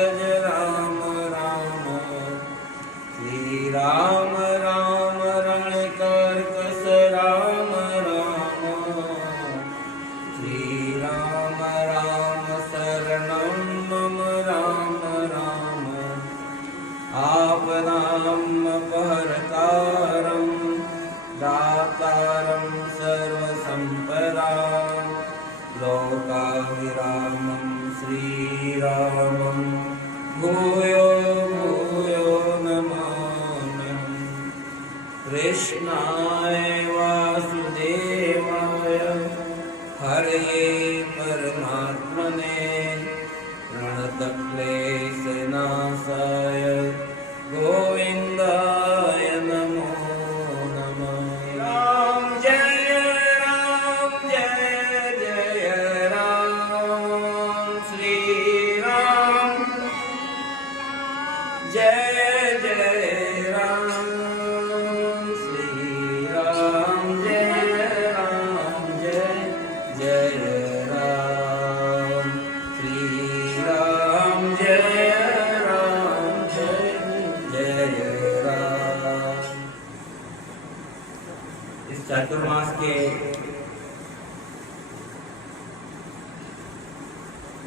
भज राम राम। श्री राम राम रण कर कस राम राम। श्री राम राम शरणं मम राम राम। आपनाम अपहर्तारं दातारं सर्वसम्पदां। लोकाभिरामं श्रीरामं भूयो भूयो नमाम्यहम्। कृष्णाय वासुदेवाय हरये परमात्मने प्रणतक्लेशनाशाय गोविन्दाय नमो नमः। राम जय जय राम। श्री राम जय राम। श्री राम जय राम। श्री राम जय राम। इस चातुर्मास के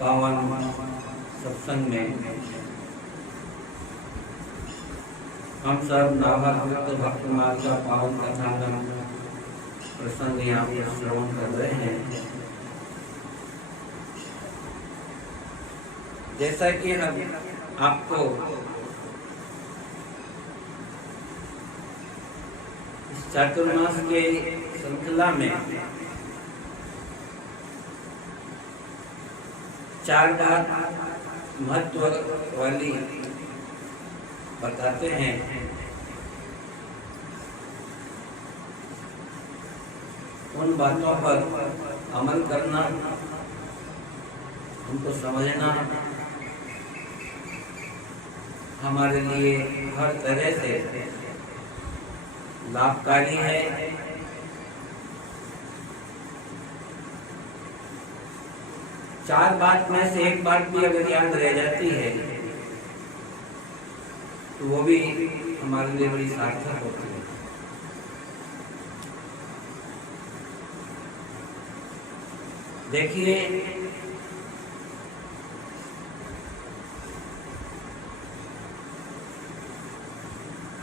पावन सत्संग में हम सब नाभागवत भक्त मार्ग का पावन कथानक प्रसंग यहाँ पर श्रवण कर रहे हैं। जैसा कि हम आपको इस चातुर्मास के श्रृंखला में 4 बात महत्व वाली बताते हैं। उन बातों पर अमल करना, उनको समझना हमारे लिए हर तरह से लाभकारी है। चार बात में से एक बात भी अगर याद रह जाती है तो वो भी हमारे लिए बड़ी सार्थक होती है। देखिए,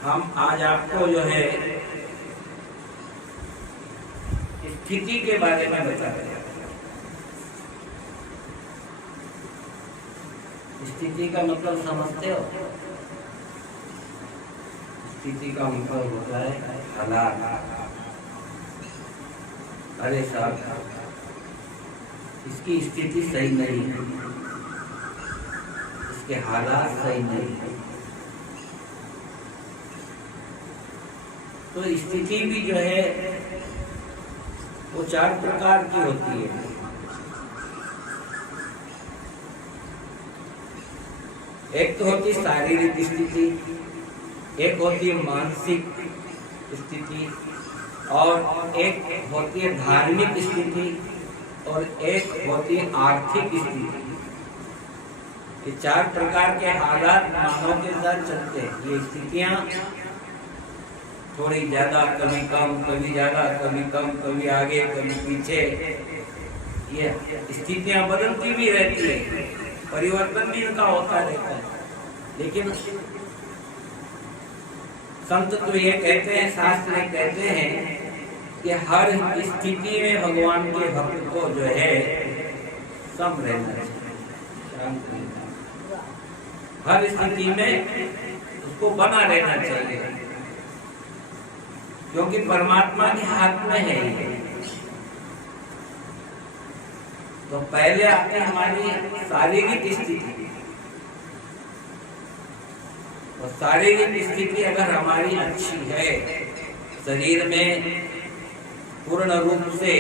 हम आज आपको जो है स्थिति के बारे में बता रहे हैं। स्थिति का मतलब समझते हो? स्थिति का मतलब होता है हालात। अरे साहब, इसकी स्थिति सही नहीं है, इसके हालात सही नहीं है। तो स्थिति भी जो है वो 4 प्रकार की होती है। एक तो होती शारीरिक स्थिति, एक होती है मानसिक स्थिति, और एक होती है धार्मिक स्थिति, और एक होती है आर्थिक स्थिति। ये 4 प्रकार के हालात मानव के साथ चलते हैं। ये स्थितियां थोड़ी ज्यादा, कभी कम, कभी ज्यादा, कभी कम, कभी आगे, कभी पीछे। ये स्थितियां बदलती भी रहती है, परिवर्तन भी इनका होता रहता है। लेकिन संत तो ये कहते हैं, शास्त्र कहते हैं कि हर स्थिति में भगवान के भक्त को जो है सम रहना चाहिए, शांत रहना। हर स्थिति में उसको बना रहना चाहिए, क्योंकि परमात्मा के हाथ में है ये। तो पहले आते हैं हमारी शारीरिक स्थिति। और शारीरिक स्थिति अगर हमारी अच्छी है, शरीर में पूर्ण रूप से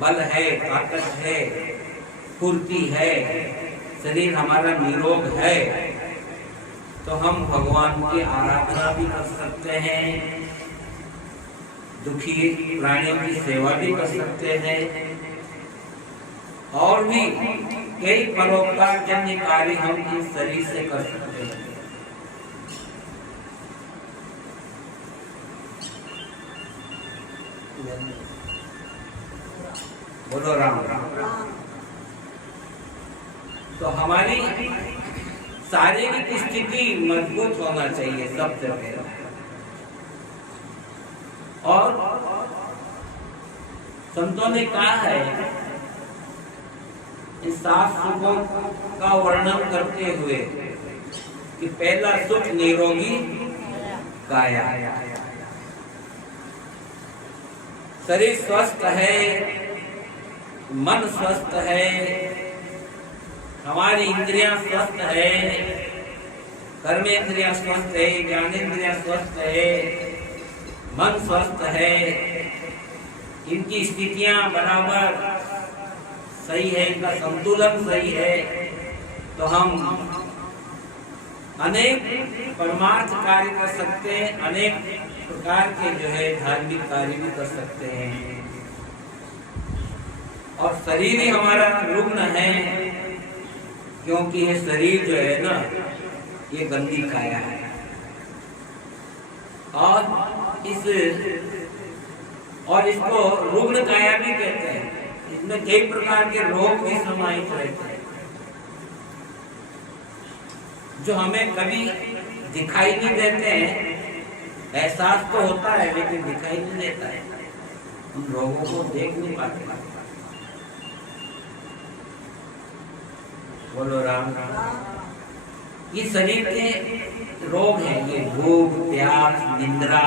बल है, ताकत है, फुर्ती है, शरीर हमारा निरोग है, तो हम भगवान की आराधना भी कर सकते हैं, दुखी प्राणियों की सेवा भी कर सकते हैं, और भी कई परोपकार जन्य कार्य हम इस शरीर से कर सकते हैं। बोलो राम राम। तो हमारी शारीरिक स्थिति मजबूत होना चाहिए सबसे पहले। और संतों ने कहा है इस 7 सुखों का वर्णन करते हुए कि पहला सुख निरोगी काया, शरीर स्वस्थ है, मन स्वस्थ है, हमारी इंद्रियां स्वस्थ है, कर्मेंद्रियां स्वस्थ है, ज्ञानेंद्रियां स्वस्थ है, मन स्वस्थ है, इनकी स्थितियां बराबर सही है, इनका संतुलन सही है, तो हम अनेक परमार्थ कार्य कर सकते हैं, अनेक प्रकार के जो है धार्मिक कार्य भी कर सकते हैं। और शरीर ही हमारा रुग्ण है, क्योंकि ये शरीर जो है ना ये गंदी काया है। और इसको रुग्ण काया भी कहते हैं। इसमें कई प्रकार के रोग भी समाहित रहते हैं जो हमें कभी दिखाई नहीं देते हैं। एहसास तो होता है लेकिन दिखाई नहीं देता है, उन रोगों को देख नहीं पाते। बोलो राम राम। ये शरीर के रोग हैं, ये भूख, प्यास, निद्रा,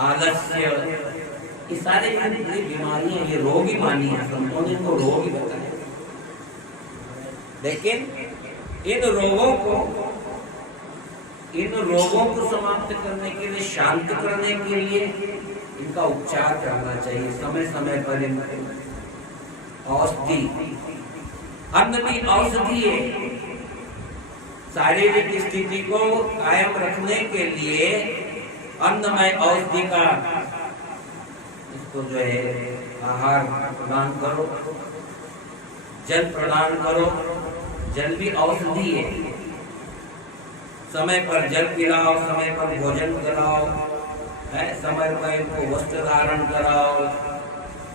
आलस्य, ये सारे बीमारियां, ये रोग ही मानी है, संतों ने इनको रोग ही बताया। लेकिन इन रोगों को समाप्त करने के लिए, शांत करने के लिए इनका उपचार करना चाहिए समय समय पर। औषधि, अन्न भी औषधि है। शारीरिक स्थिति को कायम रखने के लिए अन्नमय औषधि का इसको जो है आहार प्रदान करो, जल प्रदान करो। जल भी औषधि है। समय पर जल पिलाओ, समय पर भोजन कराओ, समय पर इनको वस्त्र धारण कराओ,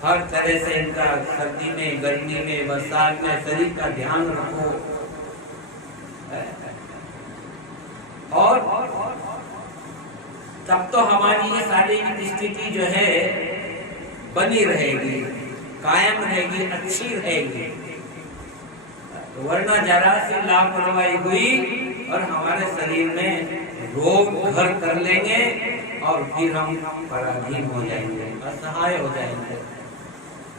हर तरह से इनका सर्दी में, गर्मी में, बरसात में शरीर का ध्यान रखो। और तब तो हमारी ये शारीरिक स्थिति जो है बनी रहेगी, कायम रहेगी, अच्छी रहेगी। वरना जरा सी लापरवाही हुई और हमारे शरीर में रोग घर कर लेंगे और फिर हम पराधीन हो जाएंगे, असहाय हो जाएंगे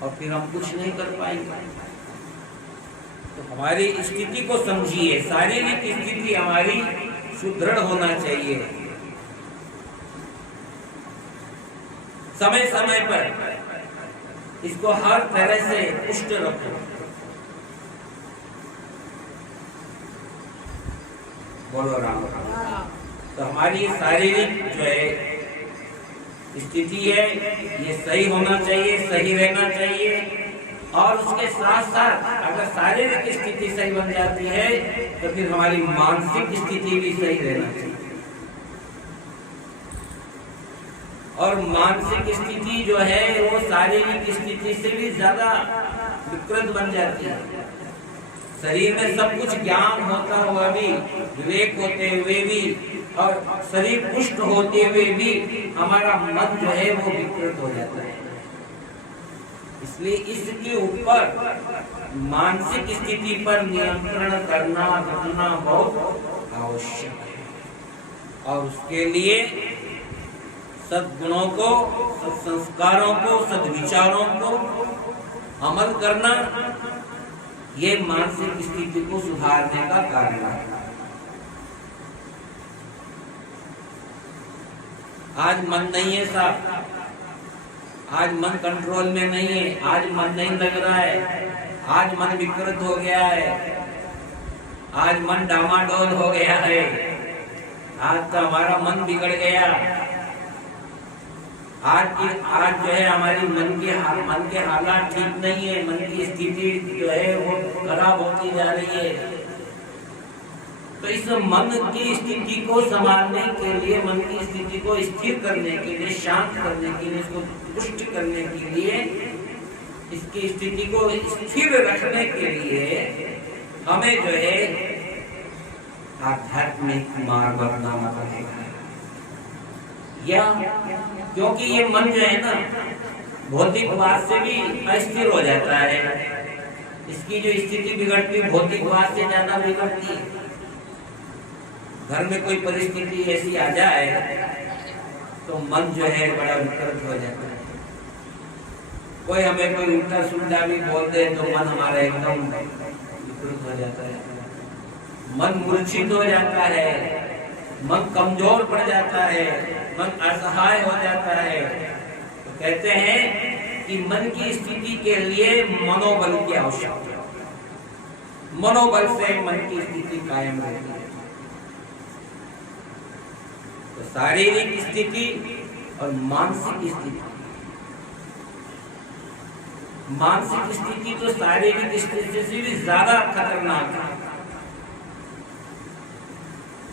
और फिर हम कुछ नहीं कर पाएंगे। तो हमारी स्थिति को समझिए, शारीरिक स्थिति हमारी सुदृढ़ होना चाहिए। समय समय पर इसको हर तरह से पुष्ट रखो। बोलो राम। तो हमारी शारीरिक जो है स्थिति है ये सही होना चाहिए, सही रहना चाहिए। और उसके साथ साथ अगर शारीरिक स्थिति सही बन जाती है तो फिर हमारी मानसिक स्थिति भी सही रहना चाहिए। और मानसिक स्थिति जो है वो शारीरिक स्थिति से भी ज्यादा विकृत बन जाती है। शरीर में सब कुछ ज्ञान होता हुआ भी, विवेक होते हुए भी और शरीर पुष्ट होते हुए भी हमारा मन जो है वो विकृत हो जाता है। इसलिए इसके ऊपर मानसिक स्थिति पर नियंत्रण करना रखना बहुत आवश्यक है। और उसके लिए सद्गुणों को, सत्संस्कारों को, सद्विचारों को अमल करना ये मानसिक स्थिति को सुधारने का कारण है। आज मन नहीं है साहब, आज मन कंट्रोल में नहीं है, आज मन नहीं लग रहा है, आज मन विकृत हो गया है, आज मन डामाडोल हो गया है, आज तो हमारा मन बिगड़ गया। आज जो है हमारी मन के हालात ठीक नहीं है, मन की स्थिति जो है वो खराब होती जा रही है। तो इस मन की स्थिति को संभालने के लिए, मन की स्थिति को स्थिर करने के लिए, शांत करने के लिए, इसको पुष्ट करने के लिए, इसकी स्थिति को स्थिर रखने के लिए हमें जो है आध्यात्मिक मार्ग अपनाना पड़ेगा। या क्योंकि ये मन जो है ना भौतिकवाद से भी अस्थिर हो जाता है, इसकी जो स्थिति बिगड़ती भौतिकवाद से ज्यादा बिगड़ती है। घर में कोई परिस्थिति ऐसी आ जाए तो मन जो है बड़ा विकृत हो जाता है। कोई हमें कोई उल्टा सुल्टा भी बोल दे तो मन हमारा एकदम विकृत हो जाता है, मन मूर्छित हो जाता है, मन कमजोर पड़ जाता है, मन असहाय हो जाता है। तो कहते हैं कि मन की स्थिति के लिए मनोबल की आवश्यकता है। मनोबल से मन की स्थिति कायम रहती है। तो शारीरिक स्थिति और मानसिक स्थिति, मानसिक स्थिति तो शारीरिक स्थिति से भी ज्यादा खतरनाक है।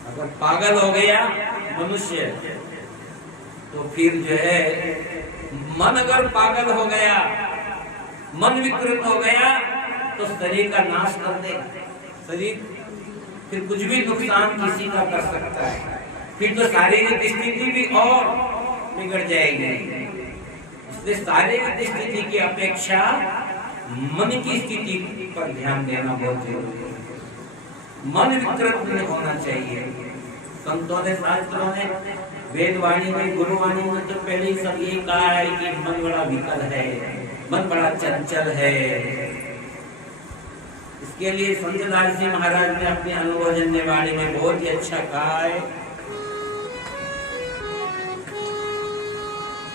अगर पागल हो गया मनुष्य तो फिर जो है मन अगर पागल हो गया, मन विकृत हो गया तो शरीर का नाश कर दे। शरीर फिर कुछ भी नुकसान किसी का कर सकता है, फिर तो शारीरिक स्थिति भी और बिगड़ जाएगी। इसलिए शारीरिक स्थिति की अपेक्षा मन की स्थिति पर ध्यान देना बहुत जरूरी है। मन विकृत नहीं होना चाहिए। संतों ने, शास्त्रों ने, वेदवाणी में, गुरुवाणी में तो पहले ही सब ये कहा है कि मन बड़ा विकल है, मन बड़ा चंचल है। इसके लिए संतदास जी महाराज ने अपने अनुभवजन्य वाणी में बहुत ही अच्छा कहा है।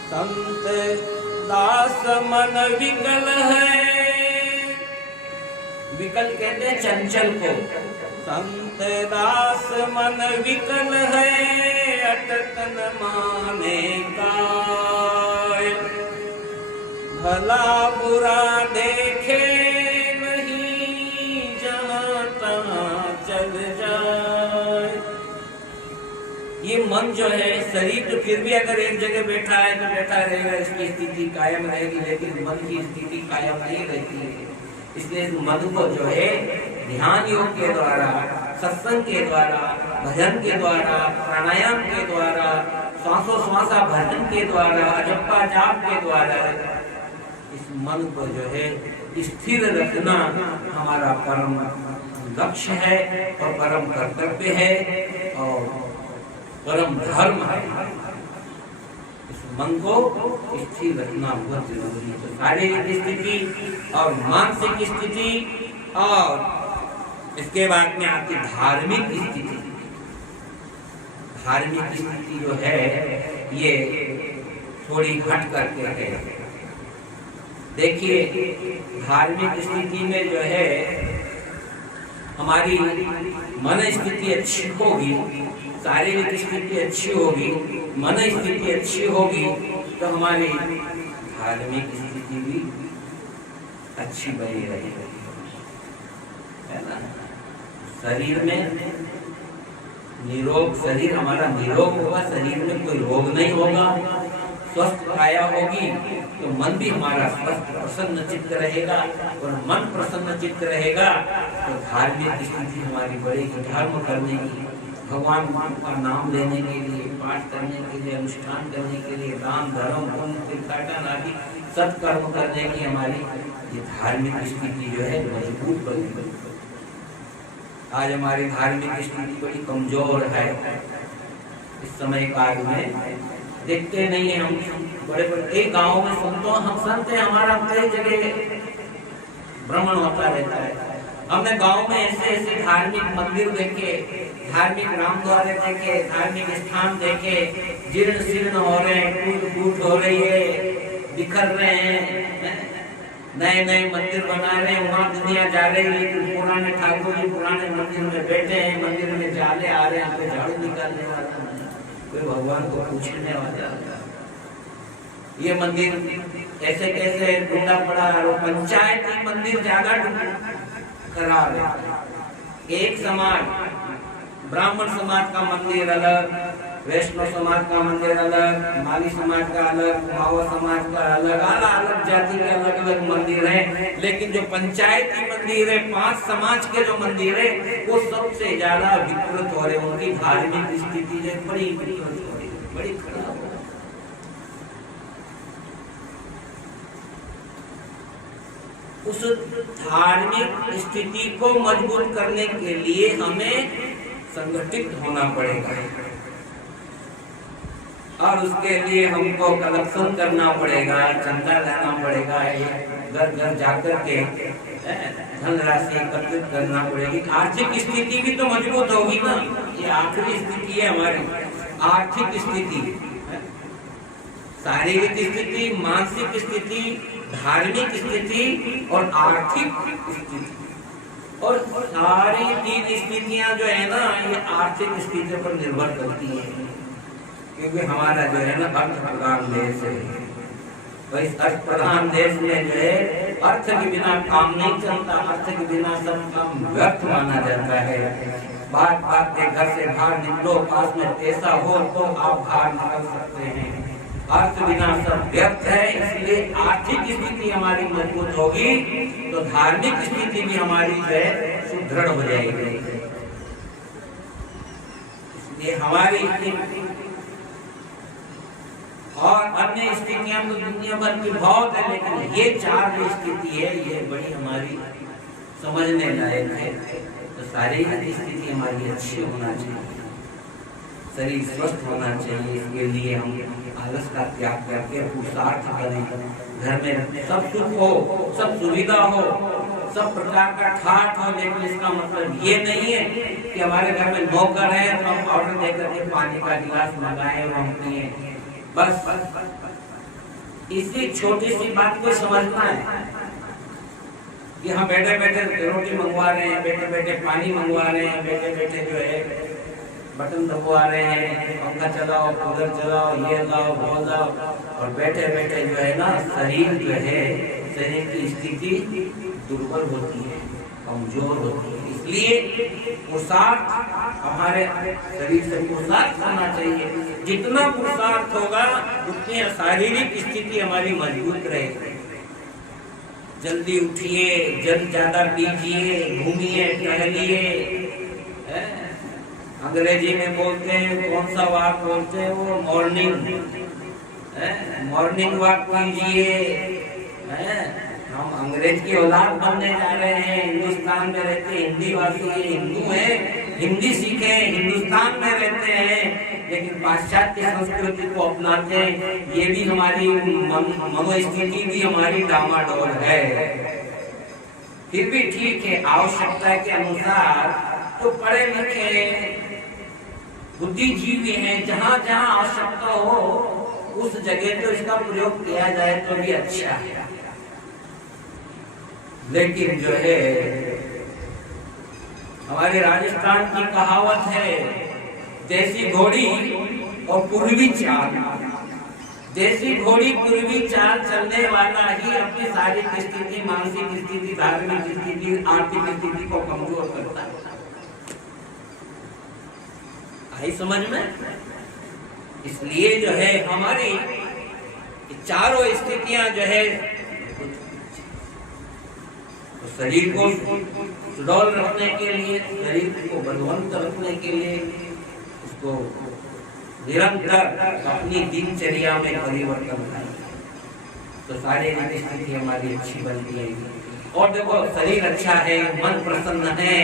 संत दास मन विकल है, विकल कहते हैं चंचल को। संत दास मन विकल है, अटकन माने काय, भला बुरा देखे नहीं, जहाँ तहाँ चल जाए। ये मन जो है, शरीर तो फिर भी अगर एक जगह बैठा है तो बैठा रहेगा, इसकी स्थिति कायम रहेगी, लेकिन मन की स्थिति कायम नहीं रहती है। इसलिए मन को जो है ध्यान योग के द्वारा, सत्संग के द्वारा, भजन के द्वारा, प्राणायाम के द्वारा, श्वासोश्वासा भजन के द्वारा, जपा जाप के द्वारा इस मन को जो है स्थिर रखना हमारा परम लक्ष्य है और परम कर्तव्य है और परम धर्म है। इस मन को स्थिर रखना बहुत जरूरी है। शारीरिक स्थिति और मानसिक स्थिति, और इसके बाद में आती धार्मिक स्थिति। धार्मिक स्थिति जो है ये थोड़ी घट करके है। देखिए, धार्मिक स्थिति में जो है हमारी मन स्थिति अच्छी होगी, शारीरिक स्थिति अच्छी होगी, मन स्थिति अच्छी होगी तो हमारी धार्मिक स्थिति भी अच्छी बनी रहेगी, है ना। शरीर में निरोग, शरीर हमारा निरोग होगा, शरीर में कोई रोग नहीं होगा, स्वस्थ काया होगी तो मन भी हमारा स्वस्थ प्रसन्न चित्त रहेगा, और मन प्रसन्न चित्त रहेगा तो धार्मिक स्थिति हमारी बढ़ेगी। धर्म करने की, भगवान का नाम लेने के लिए, पाठ करने के लिए, अनुष्ठान करने के लिए, दान धर्म पुण्य तीर्थाटन आदि सत्कर्म करने की हमारी ये धार्मिक स्थिति जो है मजबूत बनेगी। आज हमारी धार्मिक स्थिति बड़ी कमजोर है। इस समय काल में देखते नहीं है हम, बड़े बड़े एक गाँव में सुनते हम संत हैं, हमारा कई जगह भ्रमण होता रहता है। हमने गांव में ऐसे ऐसे धार्मिक मंदिर देखे, धार्मिक रामद्वारे देखे, धार्मिक स्थान देखे, जीर्ण शीर्ण हो रहे हैं, टूट फूट हो रही है, बिखर रहे हैं, नए नए मंदिर बना रहे हैं, वहाँ दुनिया जा रही है, लेकिन पुराने ठाकुर जी पुराने मंदिर में बैठे हैं, मंदिर में जाले आ रहे हैं, कोई झाड़ू निकालने वाला, कोई भगवान को पूछने वाला। ये मंदिर ऐसे कैसे टूटा पड़ा, और पंचायती मंदिर ज्यादा खराब है। एक समाज, ब्राह्मण समाज का मंदिर अलग, वैष्णव समाज का मंदिर अलग, माली समाज का अलग, मावा समाज का अलग, अलग अलग जाति के अलग अलग मंदिर हैं। लेकिन जो पंचायती मंदिर है, 5 समाज के जो मंदिर है, वो सबसे ज्यादा विकृत हो रहे, उनकी धार्मिक स्थिति जो बड़ी विकृत हो रही, बड़ी खराब हो रही। उस धार्मिक स्थिति को मजबूत करने के लिए हमें संगठित होना पड़ेगा, और उसके लिए हमको कलेक्शन करना पड़ेगा, चंदा लेना पड़ेगा, घर घर जाकर के धनराशि एकत्रित करना पड़ेगी। आर्थिक स्थिति भी तो मजबूत होगी ना। ये आखिरी स्थिति है हमारी, आर्थिक स्थिति, शारीरिक स्थिति, मानसिक स्थिति, धार्मिक स्थिति और आर्थिक स्थिति, और सारी 3 स्थितियां जो है ना, ये आर्थिक स्थिति पर निर्भर करती है। क्योंकि हमारा जो है ना अर्थ प्रधान देश है, तो इस अर्थ प्रधान देश में जो है अर्थ के बिना काम नहीं चलता, अर्थ के बिना सब काम व्यर्थ माना जाता है। बात बात के घर से बाहर निकलो, पास में पैसा हो तो आप बाहर निकल सकते हैं, अर्थ बिना सब व्यर्थ है। इसलिए आर्थिक स्थिति हमारी मजबूत होगी तो धार्मिक स्थिति भी हमारी जो है सुदृढ़ हो जाएगी। इसलिए हमारी और अन्य स्थितियां तो दुनिया भर की बहुत है, लेकिन ये 4 स्थिति है, ये बड़ी हमारी समझने लायक है। तो शारीरिक स्थिति हमारी अच्छी होना चाहिए, शरीर स्वस्थ होना चाहिए। इसके लिए हम आलस का त्याग करके पुरुषार्थ करें। घर में सब सुख हो, सब सुविधा हो, सब प्रकार का ठाट हो, लेकिन इसका मतलब ये नहीं है कि हमारे घर में नौकर है तो हम ऑर्डर देकर के पानी का गिलास मंगाएं और हम पिए। बस इसी छोटी सी बात को समझना है कि हम बैठे बैठे रोटी मंगवा रहे हैं, बैठे बैठे पानी मंगवा रहे हैं, बैठे बैठे जो है बटन दबवा रहे हैं, पंखा चलाओ, कूलर चलाओ, ये लाओ, वो लाओ, और बैठे बैठे जो है ना शरीर जो है, शरीर की स्थिति दुर्बल होती है, कमजोर होती है। इसलिए पुरुषार्थ हमारे शरीर से पुरुषार्थ होना चाहिए। जितना पुरुषार्थ होगा उतनी शारीरिक स्थिति हमारी मजबूत रहेगी। जल्दी उठिए, जल ज्यादा पीजिए, घूमिए, टहलिए। अंग्रेजी में बोलते हैं, कौन सा वॉक बोलते हैं वो, मॉर्निंग वॉक कीजिए। हम अंग्रेज की औलाद बनने जा रहे हैं, हिंदुस्तान में रहते हिंदी वासी हिंदू हैं, हिंदी सीखे, हिंदुस्तान में रहते हैं, लेकिन पाश्चात्य संस्कृति को अपनाते हैं। ये भी हमारी मनोस्थिति भी हमारी डामाडोल है। फिर भी ठीक है, आवश्यकता के अनुसार तो पढ़े लिखे बुद्धिजीवी हैं, जहाँ जहाँ आवश्यकता हो उस जगह तो इसका प्रयोग किया जाए तो भी अच्छा है। लेकिन जो है हमारे राजस्थान की कहावत है, देसी घोड़ी और पूर्वी चाल। देसी घोड़ी पूर्वी चाल चलने वाला ही अपनी शारीरिक स्थिति, मानसिक स्थिति, धार्मिक स्थिति, आर्थिक स्थिति को कमजोर करता है। आई समझ में? इसलिए जो है हमारी चारों स्थितियां जो है तो शरीर को सुडौल रखने के लिए, शरीर को बलवंत रखने के लिए उसको निरंतर अपनी दिनचर्या में परिवर्तन करें तो शारीरिक स्थिति हमारी अच्छी बनती है। और देखो शरीर अच्छा है, मन प्रसन्न है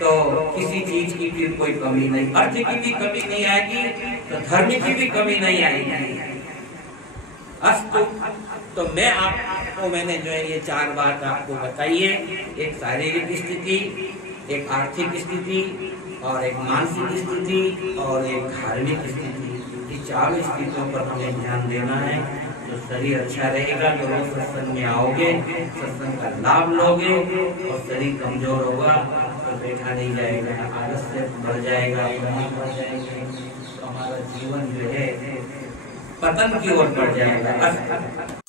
तो किसी चीज की फिर कोई कमी नहीं, अर्थ की भी कमी नहीं आएगी तो धर्म की भी कमी नहीं आएगी। अस्तु, तो मैंने जो है ये 4 बात आपको बताई है, एक शारीरिक स्थिति, एक आर्थिक स्थिति और एक मानसिक स्थिति और एक धार्मिक स्थिति। ये 4 स्थितियों पर हमें ध्यान देना है। तो शरीर अच्छा रहेगा तो रोज सत्संग में आओगे, सत्संग का लाभ लोगे, और शरीर कमजोर होगा तो बैठा नहीं जाएगा, आलस्य बढ़ जाएगा, बढ़ जाएंगे, तो हमारा जीवन जो है पतन की ओर बढ़ जाएगा।